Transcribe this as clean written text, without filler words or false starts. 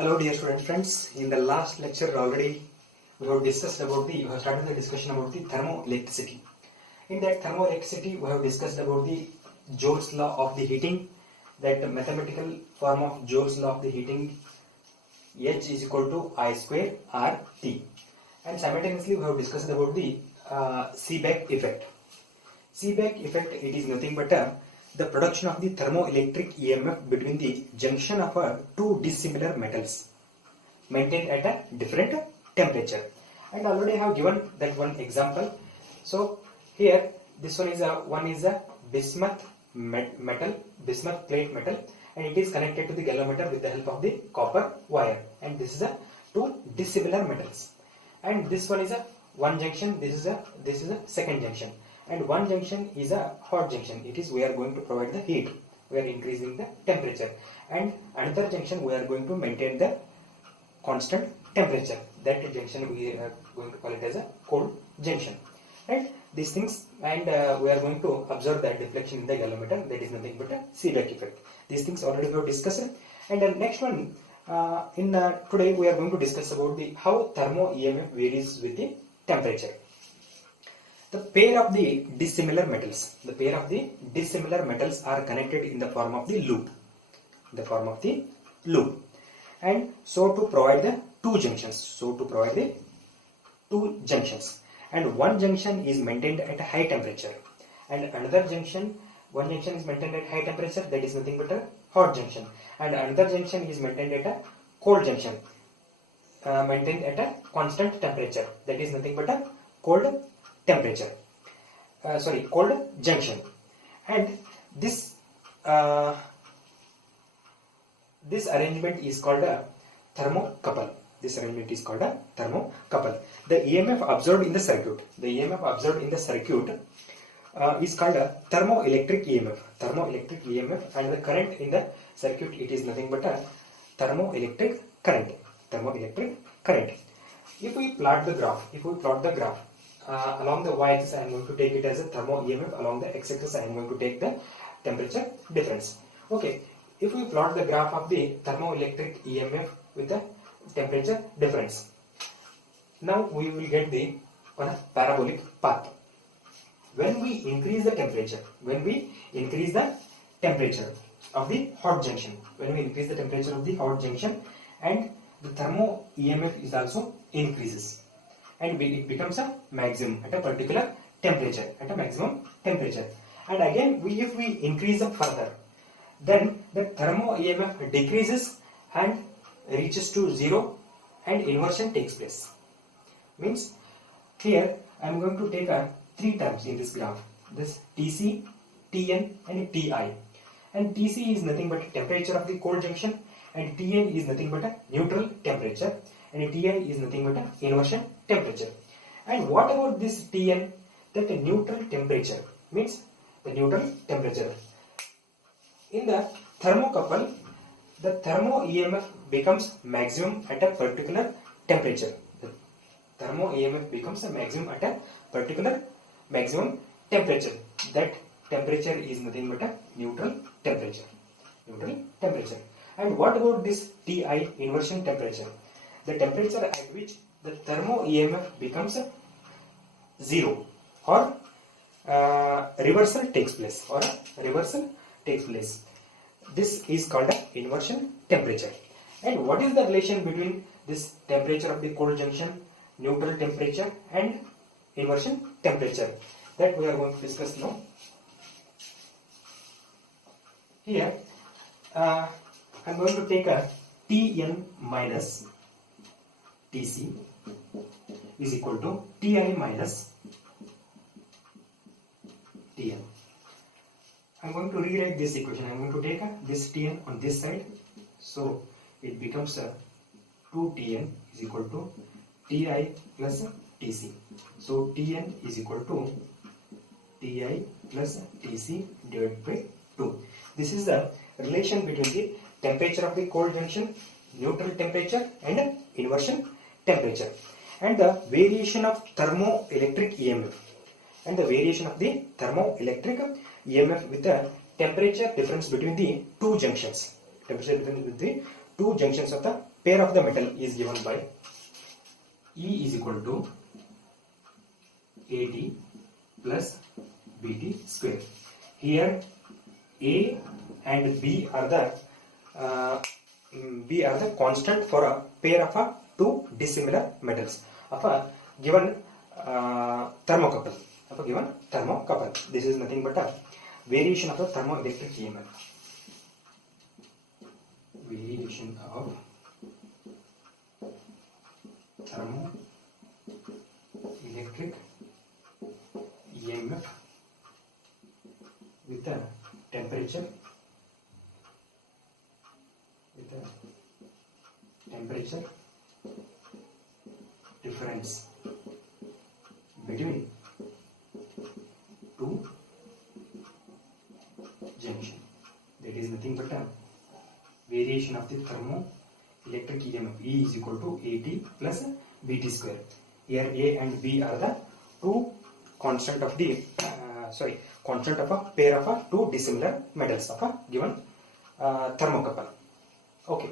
Hello dear student friends, in the last lecture already we have started the discussion about the thermoelectricity. In that thermoelectricity we have discussed about the Joule's law of the heating, that mathematical form of Joule's law of the heating, H is equal to I square RT, and simultaneously we have discussed about the Seebeck effect. Seebeck effect, it is nothing but the production of the thermoelectric EMF between the junction of two dissimilar metals maintained at a different temperature. And already I have given that one example. So here this one is a bismuth bismuth plate metal, and it is connected to the galvanometer with the help of the copper wire, and this is a two dissimilar metals. And this one is a one junction, this is a second junction, and one junction is a hot junction. It is we are going to provide the heat, we are increasing the temperature, and another junction we are going to maintain the constant temperature. That junction we are going to call it as a cold junction, right? These things, and we are going to observe that deflection in the galvanometer, that is nothing but a Seebeck effect. These things already we have discussed. And the next one, today we are going to discuss about the how thermo EMF varies with the temperature. The pair of the dissimilar metals, are connected in the form of the loop, and so to provide the two junctions, and one junction is maintained at a high temperature, and one junction is maintained at high temperature, that is nothing but a hot junction, and another junction is maintained at a cold junction, maintained at a constant temperature, that is nothing but a cold junction. And this arrangement is called a thermocouple. The EMF observed in the circuit, is called a thermoelectric EMF, and the current in the circuit, it is nothing but a thermoelectric current. If we plot the graph, along the y-axis I am going to take it as a thermo EMF, along the x-axis I am going to take the temperature difference. Okay, if we plot the graph of the thermoelectric EMF with the temperature difference, now we will get the parabolic path. When we increase the temperature of the hot junction, and the thermo EMF is also increases, and it becomes a maximum at a particular temperature, and again if we increase it further, then the thermo EMF decreases and reaches to zero, and inversion takes place. Means here I am going to take three terms in this graph, this Tc, Tn and Ti, and Tc is nothing but temperature of the cold junction, and Tn is nothing but a neutral temperature, and Ti is nothing but a inversion temperature. And what about this Tn? That the neutral temperature, means the neutral temperature. In the thermocouple, the thermo EMF becomes maximum at a particular temperature. The thermo EMF becomes a maximum at a particular maximum temperature. That temperature is nothing but a neutral temperature. And what about this Ti, inversion temperature? The temperature at which the thermo EMF becomes zero, or reversal takes place, This is called a inversion temperature. And what is the relation between this temperature of the cold junction, neutral temperature, and inversion temperature? That we are going to discuss now. Here I am going to take a Tn minus Tc is equal to Ti minus Tn. I am going to rewrite this equation. I am going to take this Tn on this side, so it becomes 2Tn is equal to Ti plus Tc. So Tn is equal to Ti plus Tc divided by 2. This is the relation between the temperature of the cold junction, neutral temperature, and inversion temperature, and the variation of thermoelectric EMF, with the temperature difference between the two junctions, of the pair of the metal is given by E is equal to AT plus BT square. Here A and B are the constant for a pair of two dissimilar metals of a given thermocouple. This is nothing but a variation of the thermoelectric EMF. Variation of thermoelectric EMF with the temperature difference between two junction. That is nothing but a variation of the thermoelectric EMF. E is equal to AT plus BT square. Here A and B are the two constant of the constant of a pair of two dissimilar metals of a given thermocouple. Okay.